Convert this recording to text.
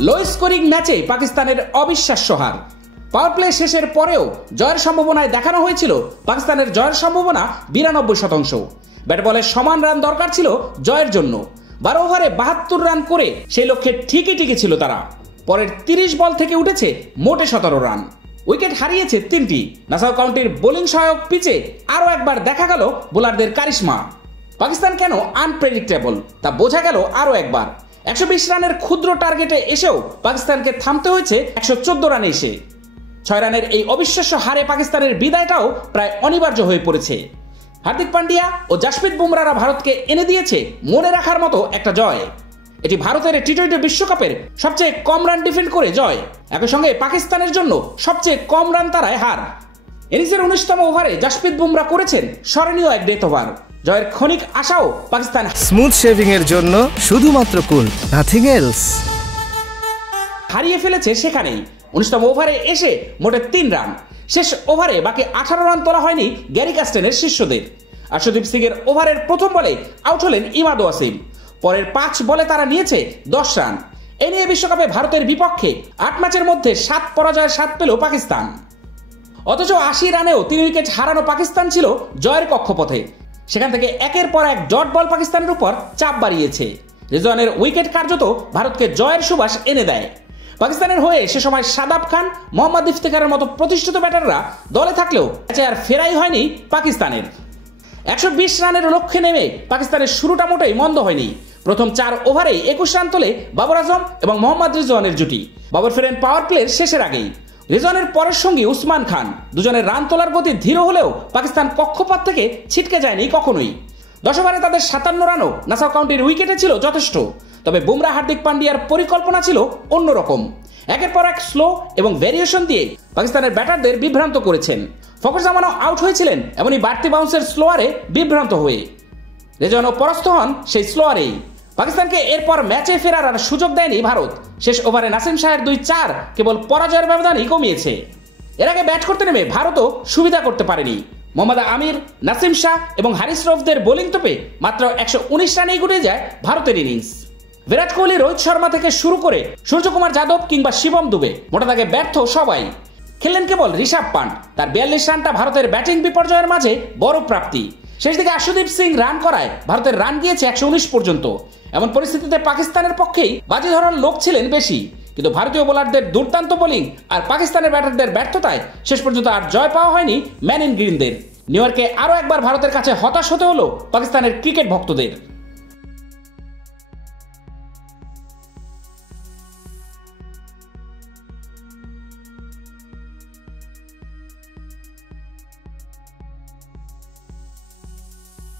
Low scoring ম্যাচে পাকিস্তানের অবিশ্বাস্য হার। পাওয়ার প্লে শেষের পরেও জয়ের সম্ভাবনায় দেখানো হয়েছিল পাকিস্তানের জয়ের সম্ভাবনা 92%। ব্যাট বলে সমান রান দরকার ছিল জয়ের জন্য। 12 ওভারে 72 রান করে সেই লক্ষ্যে ঠিকই ছিল তারা। পরের 30 বল থেকে উঠেছে মোটে 17 রান। উইকেট হারিয়েছে 3টি। নাসাউ কাউন্টির বোলিং সহায়ক পিচে আরও একবার দেখা গেল বোলারদের কারিশমা। পাকিস্তান কেন আনপ্রেডিক্টেবল তা বোঝা গেল আরও একবার। 120 রানের ক্ষুদ্র টার্গেটে এসেও পাকিস্তানকে থামতে হয়েছে 114 রানে এসে। 6 রানের এই অবিশ্বাস্য হারে পাকিস্তানের বিদায়টাও প্রায় অনিবার্য হয়ে পড়েছে। হার্দিক পান্ডিয়া ও জাসপ্রীত বুমরারা ভারতকে এনে দিয়েছে মনে রাখার মতো একটা জয়। এটি ভারতের টি-20 বিশ্বকাপের সবচেয়ে কম রান ডিফেন্ড করে জয়, একই সঙ্গে পাকিস্তানের জন্য সবচেয়ে কম রান তারায় হার। ইনিংসের 19তম ওভারে জাসপ্রীত বুমরা করেছেন স্মরণীয় এক ডেথ ওভার। জয়ের ক্ষণিক আশাও পাকিস্তান স্মুথ শেভিং এর জন্য শুধুমাত্র কুল, নাথিং এলস হারিয়ে ফেলেছে সেখানেই। 19তম ওভারে এসে মোটে 3 রান। শেষ ওভারে বাকি 18 রান তোলা হয়নি গ্যারি কাস্টেনের শিষ্যদের। আর্শদীপ সিং এর ওভারের প্রথম বলে আউট হলেন ইমাদ ওয়াসিম। পরের 5 বলে তারা নিয়েছে 10 রান। এ নিয়ে বিশ্বকাপে ভারতের বিপক্ষে 8 ম্যাচের মধ্যে 7 পরাজয়ের স্বাদ পেল পাকিস্তান। অথচ 80 রানেও 3 উইকেট হারানো পাকিস্তান ছিল জয়ের কক্ষপথে। সেখান থেকে একের পর এক ডট বল পাকিস্তানের উপর চাপ বাড়িয়েছে। রিজওয়ানের উইকেট কার্যত ভারতকে জয়ের সুবাস এনে দেয়। পাকিস্তানের হয়ে সে সময় শাদাব খান, মোহাম্মদ ইফতেখারের মতো প্রতিষ্ঠিত ব্যাটাররা দলে থাকলেও ম্যাচে আর ফেরাই হয়নি পাকিস্তানের। 120 রানের লক্ষ্যে নেমে পাকিস্তানের শুরুটা মোটেই মন্দ হয়নি। প্রথম 4 ওভারেই 21 রান তোলে বাবর আজম এবং মোহাম্মদ রিজওয়ানের জুটি। বাবর ফেরেন পাওয়ার প্লের শেষের আগেই। রিজওয়ানের পরের সঙ্গী উসমান খান। দুজনের রান তোলার গতি ধীর হলেও পাকিস্তান কক্ষপথ থেকে ছিটকে যায়নি কখনোই। 10 ওভারে তাদের 57 রানও নাসাউ কাউন্টির উইকেটে ছিল যথেষ্ট। তবে বুমরা হার্দিক পান্ডিয়ার পরিকল্পনা ছিল অন্যরকম। একের পর এক স্লো এবং ভ্যারিয়েশন দিয়ে পাকিস্তানের ব্যাটারদের বিভ্রান্ত করেছেন। ফখর জামানও আউট হয়েছিলেন এমনই বাড়তি বাউন্সের স্লোয়ারে বিভ্রান্ত হয়ে। রিজওয়ানও পরাস্ত হন সেই স্লোয়ারেই। পাকিস্তানকে এরপর ম্যাচে ফেরার আর সুযোগ দেয়নি ভারত। শেষ ওভারে নাসিম শাহের 2-4 কেবল পরাজয়ের ব্যবধানই কমিয়েছে। এর আগে ব্যাট করতে নেমে ভারতও সুবিধা করতে পারেনি। মোহাম্মদ আমির, নাসিম শাহ এবং হারিস রফদের বোলিং তোপে মাত্র 119 রানেই গুটিয়ে যায় ভারতের ইনিংস। বিরাট কোহলি, রোহিত শর্মা থেকে শুরু করে সূর্যকুমার যাদব কিংবা শিবম দুবে মোটা দাগে ব্যর্থ সবাই। খেললেন কেবল ঋষভ পান্ট। তার 42 রানটা ভারতের ব্যাটিং বিপর্যয়ের মাঝে বড় প্রাপ্তি। শেষ দিকে আর্শদীপ সিং রান করায় ভারতের রান গিয়েছে 119 পর্যন্ত। এমন পরিস্থিতিতে পাকিস্তানের পক্ষেই বাজি ধরার লোক ছিলেন বেশি। কিন্তু ভারতীয় বোলারদের দুর্দান্ত বোলিং আর পাকিস্তানের ব্যাটারদের ব্যর্থতায় শেষ পর্যন্ত আর জয় পাওয়া হয়নি ম্যান ইন গ্রিনদের। নিউ ইয়র্কে আরও একবার ভারতের কাছে হতাশ হতে হলো পাকিস্তানের ক্রিকেট ভক্তদের।